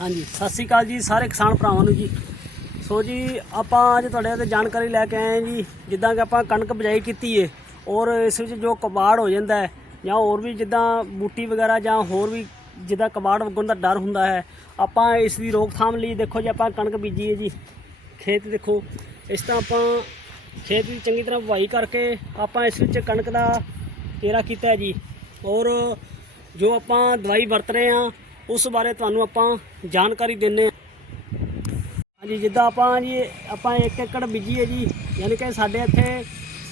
ਹਾਂਜੀ, ਸਤਿ ਸ਼੍ਰੀ ਅਕਾਲ ਜੀ ਸਾਰੇ ਕਿਸਾਨ ਭਰਾਵਾਂ ਨੂੰ ਜੀ। ਸੋ ਜੀ, ਆਪਾਂ ਅੱਜ ਤੁਹਾਡੇ ਤੇ ਜਾਣਕਾਰੀ ਲੈ ਕੇ ਆਏ ਹਾਂ ਜੀ, ਜਿੱਦਾਂ ਕਿ ਆਪਾਂ ਕਣਕ ਬਿਜਾਈ ਕੀਤੀ ਏ, ਔਰ ਇਸ ਵਿੱਚ ਜੋ ਕਬਾੜ ਹੋ ਜਾਂਦਾ ਹੈ, ਜਾਂ ਹੋਰ ਵੀ ਜਿੱਦਾਂ ਬੂਟੀ ਵਗੈਰਾ ਜਾਂ ਹੋਰ ਵੀ ਜਿੱਦਾਂ ਕਬਾੜ ਵਗਣ ਦਾ ਡਰ ਹੁੰਦਾ ਹੈ, ਆਪਾਂ ਇਸ ਦੀ ਰੋਕਥਾਮ ਲਈ ਦੇਖੋ ਜੀ, ਆਪਾਂ ਕਣਕ ਬੀਜੀ ਹੈ ਜੀ, ਖੇਤ ਦੇਖੋ। ਇਸ ਤਰ੍ਹਾਂ ਆਪਾਂ ਖੇਤ ਦੀ ਚੰਗੀ ਤਰ੍ਹਾਂ ਵਾਈ ਕਰਕੇ ਆਪਾਂ ਇਸ ਵਿੱਚ ਕਣਕ ਦਾ ਕੇਰਾ ਕੀਤਾ ਜੀ, ਔਰ ਜੋ ਆਪਾਂ ਦਵਾਈ ਵਰਤ ਰਹੇ ਹਾਂ ਉਸ ਬਾਰੇ ਤੁਹਾਨੂੰ ਆਪਾਂ ਜਾਣਕਾਰੀ ਦਿੰਨੇ ਹਾਂ। ਹਾਂਜੀ, ਜਿੱਦਾਂ ਆਪਾਂ ਜੀ, ਆਪਾਂ 1 ਏਕੜ ਬੀਜੀ ਹੈ ਜੀ, ਯਾਨੀ ਕਿ ਸਾਡੇ ਇੱਥੇ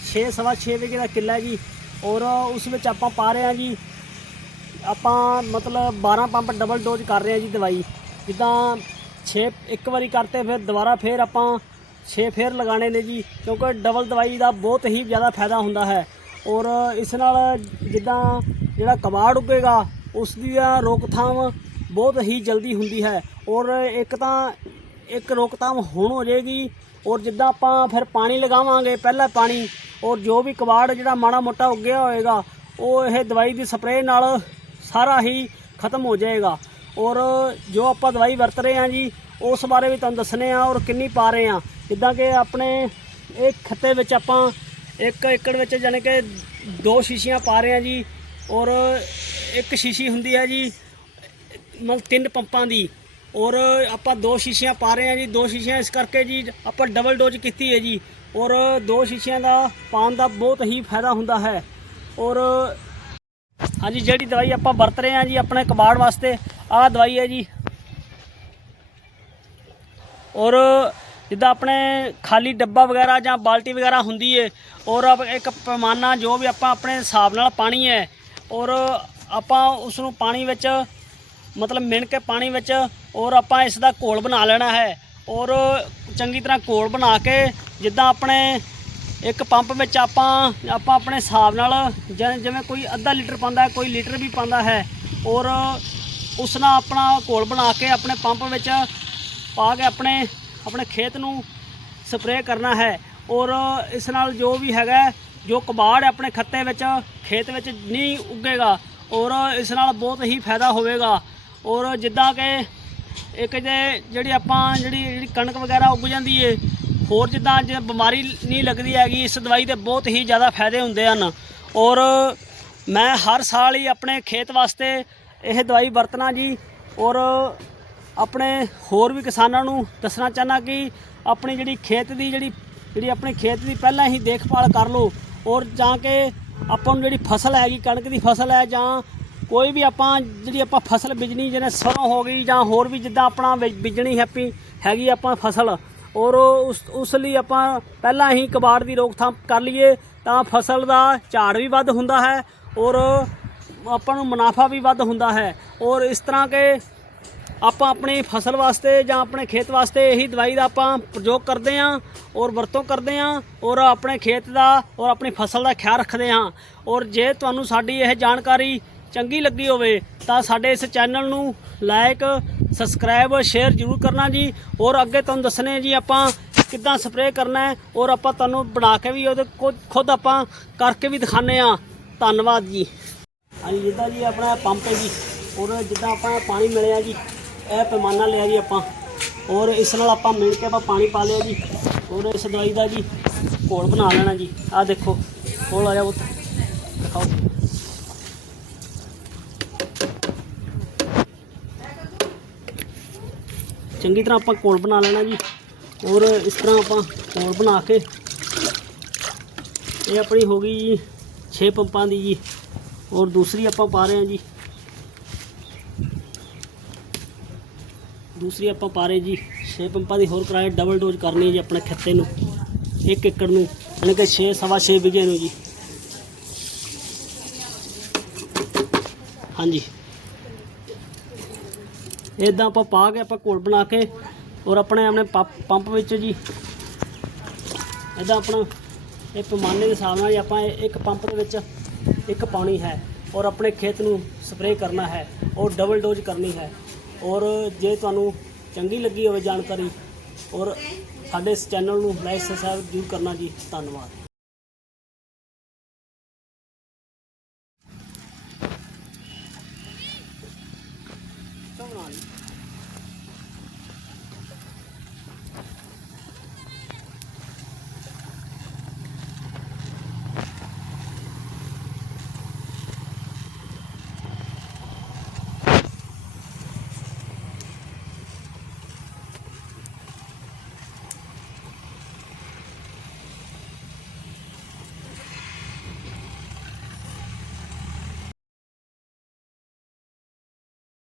6 ਸਵਾ 6 ਵਿਗੇ ਦਾ ਕਿੱਲਾ ਜੀ, ਔਰ ਉਸ ਵਿੱਚ ਆਪਾਂ ਪਾ ਰਹੇ ਹਾਂ ਜੀ, ਆਪਾਂ ਮਤਲਬ 12 ਪੰਪ ਡਬਲ ਡੋਜ਼ ਕਰ ਰਹੇ ਹਾਂ ਜੀ ਦਵਾਈ। ਜਿੱਦਾਂ 6 ਇੱਕ ਵਾਰੀ ਕਰਤੇ ਫਿਰ ਦੁਬਾਰਾ ਫਿਰ ਆਪਾਂ 6 ਫੇਰ ਲਗਾਣੇ ਨੇ ਜੀ, ਕਿਉਂਕਿ ਡਬਲ ਦਵਾਈ ਦਾ ਬਹੁਤ ਹੀ ਜ਼ਿਆਦਾ ਫਾਇਦਾ ਹੁੰਦਾ ਹੈ। ਔਰ ਇਸ ਨਾਲ ਜਿੱਦਾਂ ਜਿਹੜਾ ਕਬਾੜ ਉੱਗੇਗਾ, ਉਸ ਦੀ ਰੋਕਥਾਮ ਬਹੁਤ ਹੀ ਜਲਦੀ ਹੁੰਦੀ ਹੈ ਔਰ ਇੱਕ ਤਾਂ ਇੱਕ ਰੋਕਥਾਮ ਹੁਣ ਹੋ ਜਾਏਗੀ ਔਰ ਜਿੱਦਾਂ ਆਪਾਂ ਫਿਰ ਪਾਣੀ ਲਗਾਵਾਂਗੇ, ਪਹਿਲਾਂ ਪਾਣੀ ਔਰ ਜੋ ਵੀ ਕਬਾੜ ਜਿਹੜਾ ਮਾੜਾ ਮੋਟਾ ਉੱਗਿਆ ਹੋਏਗਾ, ਉਹ ਇਹ ਦਵਾਈ ਦੀ ਸਪਰੇਅ ਨਾਲ ਸਾਰਾ ਹੀ ਖਤਮ ਹੋ ਜਾਏਗਾ। ਔਰ ਜੋ ਆਪਾਂ ਦਵਾਈ ਵਰਤ ਰਹੇ ਹਾਂ ਜੀ, ਉਸ ਬਾਰੇ ਵੀ ਤੁਹਾਨੂੰ ਦੱਸਣੇ ਆ ਔਰ ਕਿੰਨੀ ਪਾ ਰਹੇ ਆ ਜਿੱਦਾਂ ਕਿ ਆਪਣੇ ਇਹ ਖੱਤੇ ਵਿੱਚ ਆਪਾਂ ਇੱਕ ਏਕੜ ਵਿੱਚ ਜਾਣੀ ਕਿ ਦੋ ਸ਼ੀਸ਼ੀਆਂ ਪਾ ਰਹੇ ਆ ਜੀ ਔਰ ਇੱਕ ਸ਼ੀਸ਼ੀ ਹੁੰਦੀ ਹੈ ਜੀ ਮਤਲਬ ਤਿੰਨ ਪੰਪਾਂ ਦੀ। ਔਰ ਆਪਾਂ ਦੋ ਸ਼ੀਸ਼ੀਆਂ ਪਾ ਰਹੇ ਹਾਂ ਜੀ, ਦੋ ਸ਼ੀਸ਼ੀਆਂ ਇਸ ਕਰਕੇ ਜੀ ਆਪਾਂ ਡਬਲ ਡੋਜ਼ ਕੀਤੀ ਹੈ ਜੀ। ਔਰ ਦੋ ਸ਼ੀਸ਼ੀਆਂ ਦਾ ਪਾਉਣ ਦਾ ਬਹੁਤ ਹੀ ਫਾਇਦਾ ਹੁੰਦਾ ਹੈ। ਔਰ ਹਾਂਜੀ, ਜਿਹੜੀ ਦਵਾਈ ਆਪਾਂ ਵਰਤ ਰਹੇ ਹਾਂ ਜੀ ਆਪਣੇ ਕਬਾੜ ਵਾਸਤੇ, ਆਹ ਦਵਾਈ ਹੈ ਜੀ। ਔਰ ਜਿੱਦਾਂ ਆਪਣੇ ਖਾਲੀ ਡੱਬਾ ਵਗੈਰਾ ਜਾਂ ਬਾਲਟੀ ਵਗੈਰਾ ਹੁੰਦੀ ਹੈ, ਔਰ ਇੱਕ ਪੈਮਾਨਾ ਜੋ ਵੀ ਆਪਾਂ ਆਪਣੇ ਹਿਸਾਬ ਨਾਲ ਪਾਣੀ ਹੈ, ਔਰ ਆਪਾਂ ਉਸ ਨੂੰ ਪਾਣੀ ਵਿੱਚ ਮਤਲਬ ਮਿਣ ਕੇ ਪਾਣੀ ਵਿੱਚ ਔਰ ਆਪਾਂ ਇਸ ਦਾ ਘੋਲ ਬਣਾ ਲੈਣਾ ਹੈ ਔਰ ਚੰਗੀ ਤਰ੍ਹਾਂ ਘੋਲ ਬਣਾ ਕੇ ਜਿੱਦਾਂ ਆਪਣੇ ਇੱਕ ਪੰਪ ਵਿੱਚ ਆਪਾਂ ਆਪਾਂ ਆਪਣੇ ਹਿਸਾਬ ਨਾਲ ਜਿ- ਜਿਵੇਂ ਕੋਈ ਅੱਧਾ ਲੀਟਰ ਪਾਉਂਦਾ ਹੈ, ਕੋਈ ਲੀਟਰ ਵੀ ਪਾਉਂਦਾ ਹੈ ਔਰ ਉਸ ਨਾਲ ਆਪਣਾ ਘੋਲ ਬਣਾ ਕੇ ਆਪਣੇ ਪੰਪ ਵਿੱਚ ਪਾ ਕੇ ਆਪਣੇ ਆਪਣੇ ਖੇਤ ਨੂੰ ਸਪਰੇਅ ਕਰਨਾ ਹੈ ਔਰ ਇਸ ਨਾਲ ਜੋ ਵੀ ਹੈਗਾ, ਜੋ ਕਬਾੜ ਆਪਣੇ ਖੱਤੇ ਵਿੱਚ, ਖੇਤ ਵਿੱਚ ਨਹੀਂ ਉੱਗੇਗਾ ਔਰ ਇਸ ਨਾਲ ਬਹੁਤ ਹੀ ਫਾਇਦਾ ਹੋਵੇਗਾ। ਔਰ ਜਿੱਦਾਂ ਕਿ ਇੱਕ ਜੇ ਜਿਹੜੀ ਆਪਾਂ ਜਿਹੜੀ ਜਿਹੜੀ ਕਣਕ ਵਗੈਰਾ ਉੱਗ ਜਾਂਦੀ ਏ, ਹੋਰ ਜਿੱਦਾਂ ਜੇ ਬਿਮਾਰੀ ਨਹੀਂ ਲੱਗਦੀ ਹੈਗੀ, ਇਸ ਦਵਾਈ ਦੇ ਬਹੁਤ ਹੀ ਜ਼ਿਆਦਾ ਫਾਇਦੇ ਹੁੰਦੇ ਹਨ। ਔਰ ਮੈਂ ਹਰ ਸਾਲ ਹੀ ਆਪਣੇ ਖੇਤ ਵਾਸਤੇ ਇਹ ਦਵਾਈ ਵਰਤਣਾ ਜੀ। ਔਰ ਆਪਣੇ ਹੋਰ ਵੀ ਕਿਸਾਨਾਂ ਨੂੰ ਦੱਸਣਾ ਚਾਹਨਾ ਕਿ ਆਪਣੀ ਜਿਹੜੀ ਖੇਤ ਦੀ ਜਿਹੜੀ ਜਿਹੜੀ ਆਪਣੀ ਖੇਤ ਦੀ ਪਹਿਲਾਂ ਹੀ ਦੇਖਭਾਲ ਕਰ ਲਓ। ਔਰ ਜਾਂ ਕਿ ਆਪਾਂ ਨੂੰ ਜਿਹੜੀ ਫਸਲ ਹੈਗੀ, ਕਣਕ ਦੀ ਫਸਲ ਹੈ ਜਾਂ ਕੋਈ ਵੀ ਆਪਾਂ ਜਿਹੜੀ ਆਪਾਂ ਫਸਲ ਬੀਜਣੀ, ਜਿਵੇਂ ਸਰੋਂ ਹੋ ਗਈ ਜਾਂ ਹੋਰ ਵੀ ਜਿੱਦਾਂ ਆਪਣਾ ਬੀ- ਬੀਜਣੀ ਹੈਪੀ, ਹੈਗੀ ਆਪਾਂ ਫਸਲ। ਔਰ ਉਸ ਉਸ ਲਈ ਆਪਾਂ ਪਹਿਲਾਂ ਹੀ ਕਬਾੜ ਦੀ ਰੋਕਥਾਮ ਕਰ ਲਈਏ ਤਾਂ ਫਸਲ ਦਾ ਝਾੜ ਵੀ ਵੱਧ ਹੁੰਦਾ ਹੈ ਔਰ ਆਪਾਂ ਨੂੰ ਮੁਨਾਫਾ ਵੀ ਵੱਧ ਹੁੰਦਾ ਹੈ। ਔਰ ਇਸ ਤਰ੍ਹਾਂ ਕਿ ਆਪਾਂ ਆਪਣੀ ਫਸਲ ਵਾਸਤੇ ਜਾਂ ਆਪਣੇ ਖੇਤ ਵਾਸਤੇ ਇਹੀ ਦਵਾਈ ਦਾ ਆਪਾਂ ਪ੍ਰਯੋਗ ਕਰਦੇ ਹਾਂ ਔਰ ਵਰਤੋਂ ਕਰਦੇ ਹਾਂ ਔਰ ਆਪਣੇ ਖੇਤ ਦਾ ਔਰ ਆਪਣੀ ਫਸਲ ਦਾ ਖਿਆਲ ਰੱਖਦੇ ਹਾਂ। ਔਰ ਜੇ ਤੁਹਾਨੂੰ ਸਾਡੀ ਇਹ ਜਾਣਕਾਰੀ ਚੰਗੀ ਲੱਗੀ ਹੋਵੇ ਤਾਂ ਸਾਡੇ ਇਸ ਚੈਨਲ ਨੂੰ ਲਾਈਕ ਸਬਸਕ੍ਰਾਈਬ, ਸ਼ੇਅਰ ਜ਼ਰੂਰ ਕਰਨਾ ਜੀ। ਔਰ ਅੱਗੇ ਤੁਹਾਨੂੰ ਦੱਸਣੇ ਜੀ ਆਪਾਂ ਕਿੱਦਾਂ ਸਪਰੇਅ ਕਰਨਾ ਹੈ। ਔਰ ਆਪਾਂ ਤੁਹਾਨੂੰ ਬਣਾ ਕੇ ਵੀ ਉਹਦੇ ਖੁਦ- ਖੁਦ ਆਪਾਂ ਕਰਕੇ ਵੀ ਦਿਖਾਣੇ ਆ ਧੰਨਵਾਦ ਜੀ। ਹਾਂਜੀ, ਜਿੱਦਾਂ ਜੀ ਆਪਣਾ ਪੰਪ ਹੈ ਜੀ। ਔਰ ਜਿੱਦਾਂ ਆਪਾਂ ਪਾਣੀ ਮਿਲਿਆ ਜੀ, ਇਹ ਪੈਮਾਨਾ ਲਿਆ ਜੀ ਆਪਾਂ। ਔਰ ਇਸ ਨਾਲ ਆਪਾਂ ਮਿਲ ਕੇ ਆਪਾਂ ਪਾਣੀ ਪਾ ਲਿਆ ਜੀ। ਔਰ ਇਸ ਦਵਾਈ ਦਾ ਜੀ ਘੋਲ ਬਣਾ ਲੈਣਾ ਜੀ। ਆਹ ਦੇਖੋ, ਘੋਲ ਆ ਜਾ ਉਹ ਦਿਖਾਓ। ਚੰਗੀ ਤਰ੍ਹਾਂ ਆਪਾਂ ਕੋਲ ਬਣਾ ਲੈਣਾ ਜੀ। ਔਰ ਇਸ ਤਰ੍ਹਾਂ ਆਪਾਂ ਕੋਲ ਬਣਾ ਕੇ ਇਹ ਆਪਣੀ ਹੋ ਗਈ ਜੀ 6 ਪੰਪਾਂ ਦੀ ਜੀ। ਔਰ ਦੂਸਰੀ ਆਪਾਂ ਪਾ ਰਹੇ ਹਾਂ ਜੀ। ਦੂਸਰੀ ਆਪਾਂ ਪਾ ਰਹੇ ਜੀ 6 ਪੰਪਾਂ ਦੀ ਹੋਰ ਕਿਰਾਏ ਡਬਲ ਡੋਜ਼ ਕਰਨੀ ਹੈ ਜੀ ਆਪਣੇ ਖੱਤੇ ਨੂੰ 1 ਏਕੜ ਨੂੰ, ਯਾਨੀ ਕਿ 6 ਸਵਾ 6 ਵਿਗੇ ਨੂੰ ਜੀ। ਹਾਂਜੀ। ਇਦਾਂ ਆਪਾਂ ਪਾ ਕੇ ਆਪਾਂ ਘੋਲ ਬਣਾ ਕੇ ਔਰ ਆਪਣੇ ਆਪਣੇ ਪੰਪ- ਪੰਪ ਵਿੱਚ ਜੀ ਇਦਾਂ ਆਪਣਾ ਇਹ ਪੈਮਾਨੇ ਦੇ ਹਿਸਾਬ ਨਾਲ ਆਪਾਂ ਇਹ ਇੱਕ ਪੰਪ ਦੇ ਵਿੱਚ ਇੱਕ ਪਾਣੀ ਹੈ ਔਰ ਆਪਣੇ ਖੇਤ ਨੂੰ ਸਪਰੇਅ ਕਰਨਾ ਹੈ ਔਰ ਡਬਲ ਡੋਜ਼ ਕਰਨੀ ਹੈ ਔਰ ਜੇ ਤੁਹਾਨੂੰ ਚੰਗੀ ਲੱਗੀ ਹੋਵੇ ਜਾਣਕਾਰੀ ਔਰ ਸਾਡੇ ਇਸ ਚੈਨਲ ਨੂੰ ਲਾਈਕ ਸਬਸਕ੍ਰਾਈਬ ਜ਼ਰੂਰ ਕਰਨਾ ਜੀ, ਧੰਨਵਾਦ। ਬਣਾ ਲਈ